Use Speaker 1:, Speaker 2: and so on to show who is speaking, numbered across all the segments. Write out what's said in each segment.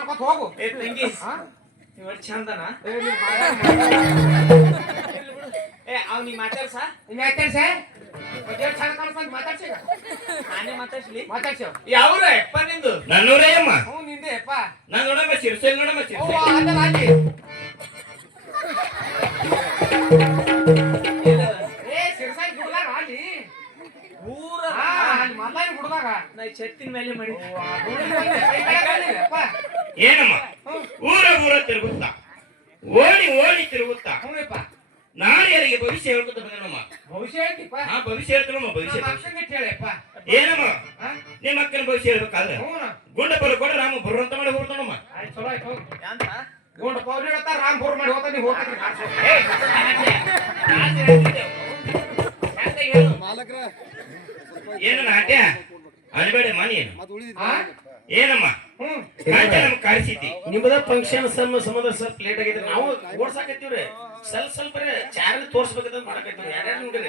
Speaker 1: ಅನ್ಕೊತ ಹೋಗು.
Speaker 2: ಏ ತಂಗಿ? ಚಂದನ?
Speaker 1: ಏ,
Speaker 2: ಅವ್ ನೀ ಮಾತಾಡ್ಸ?
Speaker 1: ನೀ ಯಾಕೆ ಸೇ ಬಜೆಟ್ ಚಂದ ಕಾಣಿಸ್ತಾನೆ ಮಾತಾಡ್ಸಿ ಈಗ.
Speaker 2: ನಾನೇ ಮಾತಾಡ್ಸ್ಲಿ?
Speaker 1: ಮಾತಾಡ್ಸಿ.
Speaker 2: ಯಾವ್ರ ಅಪ್ಪ ನಿಂದು?
Speaker 3: ನನ್ನೂರೇ ಅಮ್ಮ.
Speaker 1: ಹ್ಞೂ ನಿಂದೆ ಅಪ್ಪ
Speaker 3: ನಾನು ನೋಡಮ್ಮ ಸಿರ್ಸಲ್ ನೋಡಮ್ಮ
Speaker 1: ಅವ್ವ
Speaker 3: ಸಿರ್ಸಲ್
Speaker 1: ಅದಲ್ಲ ಅಲ್ಲಿ ಏ ಅಲ್ಲಿ
Speaker 2: ಊರ
Speaker 1: ಅಲ್ಲಿ ಗುಡ್ದಾಗ
Speaker 2: ನಾ ಈ ಛತ್ತಿನ ಮೇಲೆ ಮಾಡಿ
Speaker 3: ಏನಮ್ಮ? ಊರ ಊರ ತಿರುಗುತ್ತಾ? ಓಡಿ ಓಡಿ ತಿರುಗುತ್ತಾ?
Speaker 1: ನಾನು
Speaker 3: ಯಾರಿಗೆ ಭವಿಷ್ಯ ಹೇಳ್ಕೊತ ಬಂದನಮ್ಮ.
Speaker 1: ಭವಿಷ್ಯ ಹೇಳ್ತಿಪ್ಪ.
Speaker 3: ಹಾ ಭವಿಷ್ಯ ಹೇಳ್ತಾನಮ್ಮ ಭವಿಷ್ಯ
Speaker 1: ಹೇಳಪ್ಪ
Speaker 3: ಏನಮ್ಮ? ನಿಮ್ಮ ಅಕ್ಕನ ಭವಿಷ್ಯ ಹೇಳ್ಬೇಕಾದ್ರೆ?
Speaker 1: ಹ್ಞೂ
Speaker 3: ಗುಂಡ ಬರ ಕೊಡ ರಾಮ ಬರುವಂತ ಮಾಡಿ ಹೋಗ್ತಾನಮ್ಮ.
Speaker 1: ಆಯ್ತು ಚಲೋ ಆಯ್ತು ಗುಂಡ
Speaker 2: ಅಂತ
Speaker 1: ಗೋಂಡ ಪೌರಿ ಹೇಳ್ತಾ ರಾಮ್ ಬೋರ್ ಮಾಡಿ ಹೋಗ್ತಾ ನೀವು ಹೋಗ್ತೀರಿ.
Speaker 3: ಏನು ನಾಟ್ಯ? ಅನ್ಬೇಡ ಮನಿ ಏನು?
Speaker 1: ಹಾ
Speaker 3: ಏನಮ್ಮ?
Speaker 4: ನಿಮ್ಮದ ಫಂಕ್ಷನ್ ಸಮ ಸಮದ ಸ್ವಲ್ಪ ಲೇಟ್ ಆಗೈತ್ರಿ ನಾವು ಓಡ್ಸಾಕತ್ತೀವ್ರಿ. ಸ್ವಲ್ಪ ಸ್ವಲ್ಪ ಚಾನಲ್ ತೋರ್ಸ್ಬೇಕಂತ ಮಾಡಕತ್ತೀವಿ ಯಾರ್ಯಾರು ನೋಡ್ರಿ?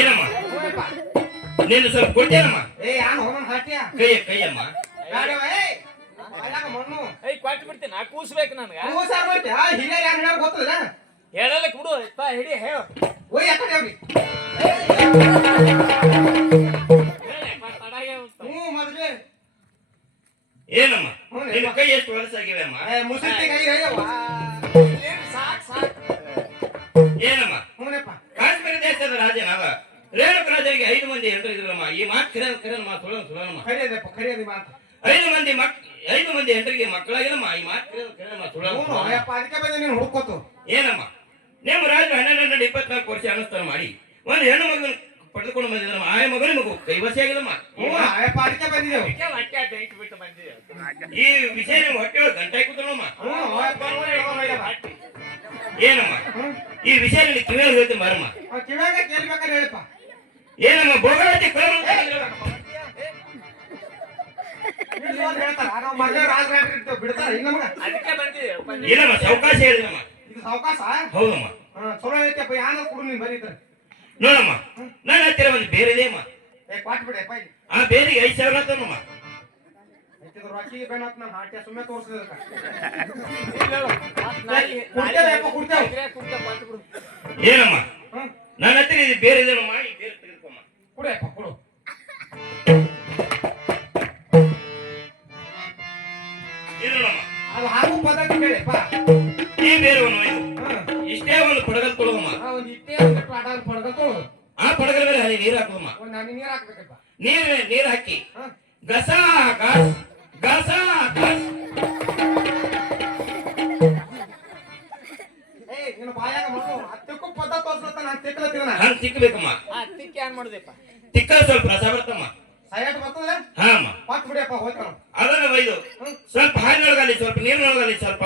Speaker 3: ಏನಮ್ಮ. ನೀನು ಸ್ವಲ್ಪ ಕೊಡ್ತೇನಮ್ಮ?
Speaker 1: ಏ ಯಾನ್ ಹೋಗೋಣ ಹಾಟಿಯ
Speaker 3: ಕೈ ಕೈಯಮ್ಮ.
Speaker 1: ಬ್ಯಾಡವ, ಏ ಬಾಯಾಗ ಮಣ್ಣು.
Speaker 2: ಏಯ್ ಕೊಟ್ಟು ಬಿಡ್ತೀನಿ ನಾ ಕೂಸ್ಬೇಕು ನನ್ಗ.
Speaker 1: ಹೂ ಸಾರ್ ಮಾಡ್ತಿ ಆ ಹಿರಿಯರ್ ಯಾರು ಹೇಳೋರು ಗೊತ್ತದ?
Speaker 2: ಬಿಡು ತಾ ಹಿಡಿ ಹೇಳ.
Speaker 1: ಓಯ್ ಯಾಕಡೆ ಹೋಗಿ. ಹ್ಞೂ ಮೊದ್ಲೇ
Speaker 3: ಏನಮ್ಮ? ನಿಮ್ಮ ಕೈ ಎಷ್ಟು ವಯಸ್ಸಾಗಿವೆ ಅಮ್ಮ?
Speaker 1: ಏ ಮುಸುತಿ ಕೈ ಅಯ್ಯವ್ವ
Speaker 2: ಸಾಕ್ ಸಾಕ್.
Speaker 3: ಏನಮ್ಮ? ಮಂದಿ ಹೆಂಡ್ರು ಇದ್ರಮ್ಮ ಈ ಮಾತು ಕಿರಣ ಕಿರಣ ಮಾತು ಸುಳ್ಳನ ಸುಳ್ಳನಮ್ಮ
Speaker 1: ಕರಿಯದಪ್ಪ ಕರಿಯದಿ ಮಾತು.
Speaker 3: ಐದು ಮಂದಿ ಮಕ್ ಐದು ಮಂದಿ ಹೆಂಡ್ರಿಗೆ ಮಕ್ಕಳಾಗಿಲ್ಲಮ್ಮ ಈ ಮಾತು ಕಿರಣ ಕಿರಣ ಮಾತು ಸುಳ್ಳನ
Speaker 1: ಹ್ಞೂ ಅದಕ್ಕೆ ಬಂದೆ ನೀನು ಹುಡ್ಕೋತು.
Speaker 3: ಏನಮ್ಮ? ನಿಮ್ಮ ರಾಜ ಹನ್ನೆರಡು ಹನ್ನೆರಡು ಇಪ್ಪತ್ನಾಲ್ಕು ವರ್ಷ ಅನುಷ್ಠಾನ ಮಾಡಿ ಒಂದು ಹೆಣ್ಣು ಮಗನ ಪಡೆದುಕೊಂಡು ಬಂದಿದ್ದಮ್ಮ ಆಯ ಮಗನ ಮಗು
Speaker 1: ಅದಕ್ಕೆ ಬಂದಿದ್ದೆವು
Speaker 2: ಬೆಂಕಿ ಬಿಟ್ಟು ಬಂದಿದೆ.
Speaker 3: ಈ ವಿಷಯ ನಿಮ್ಮ ಹೊಟ್ಟೆ ಗಂಟೆ ಗಂಟಾಗಿ ಏನಮ್ಮ? ಈ ವಿಷಯ ಕಿವಿಯಲ್ಲಿ ಹೇಳ್ತೀನಿ ಬರಮ್ಮ.
Speaker 1: ಕಿವ್ಯಾಗ ಕೇಳ್ಬೇಕಾದ್ರೆ ಹೇಳಪ್ಪ.
Speaker 3: ಏನಮ್ಮ
Speaker 2: ಬಂದಿದೆ
Speaker 3: ಇಲ್ಲಮ್ಮ ಸಾವಕಾಶ ಹೇಳಿದಮ್ಮ
Speaker 1: ಇದು ಸಾವಕಾಶ
Speaker 3: ಹೌದಮ್ಮ.
Speaker 1: ಚಲೋ ಐತಪ್ಪ ಯಾನ ಕೊಡು ನೀನ್ ಬರೀತಾರೆ
Speaker 3: ನೋಡಮ್ಮ ನನ್ನ ಹತ್ತಿರ ಒಂದು ಬೇರೆ ಇದೆ ಅಮ್ಮ.
Speaker 1: ಏ ಕ್ವಾಟ್ ಬಿಡಪ್ಪ
Speaker 3: ಆ ಬೇರೆ ಐದು ಸಾವಿರ
Speaker 1: ಯಾಕಿದ್ರ ರೊಕ್ಕಿಗೆ ಬೇನತ್ ನಾನು ಹಾಟ್ಯ ಸುಮ್ಮನೆ.
Speaker 3: ಏನಮ್ಮ? ನನ್ನ ಹತ್ತಿರ ಇದು ಬೇರೆ ಇದೆ
Speaker 1: ಅದು ಹಾಕು ಪದ್ಧತಿ ಕೇಳಪ್ಪ
Speaker 3: ಈ ಬೇರೆ ಒಂದು ಒಯ್ದು.
Speaker 1: ಹ್ಮ್.
Speaker 3: ಇಷ್ಟೇ ಒಂದು ಪಡಗಲ್ ಕೊಡುವಮ್ಮ.
Speaker 1: ಒಂದು ಇಷ್ಟೇ ಒಂದು ಪಾಠ ಪಡ್ಕ ತೊಳು
Speaker 3: ಆ ಪಡಗಲ ಮೇಲೆ ಹನಿ ನೀರು
Speaker 1: ಹನಿ ನೀರ್ ಹಾಕ್ಬೇಕಪ್ಪ
Speaker 3: ನೀರು ನೀರು ಹಾಕಿ.
Speaker 1: ಹಾ
Speaker 3: ಗಸ ಗಸ್ ಗಸ ಗಸ್
Speaker 1: ನಾನು
Speaker 3: ಹಂಗ್ ತಿಕ್ಕಬೇಕಮ್ಮ
Speaker 2: ತಿಕ್ಕಿ ಏನ್ ಮಾಡುದಪ್ಪ
Speaker 3: ತಿಕ್ಕ ಸ್ವಲ್ಪ ರಸ ಬರ್ತಮ್ಮ
Speaker 1: ಸೈಡ್ ಬರ್ತದ
Speaker 3: ಹಾ ಅಮ್ಮ.
Speaker 1: ಪತ್ ಬಿಡಿಯಪ್ಪ ಹೋಯ್ತಾನ
Speaker 3: ಸ್ವಲ್ಪ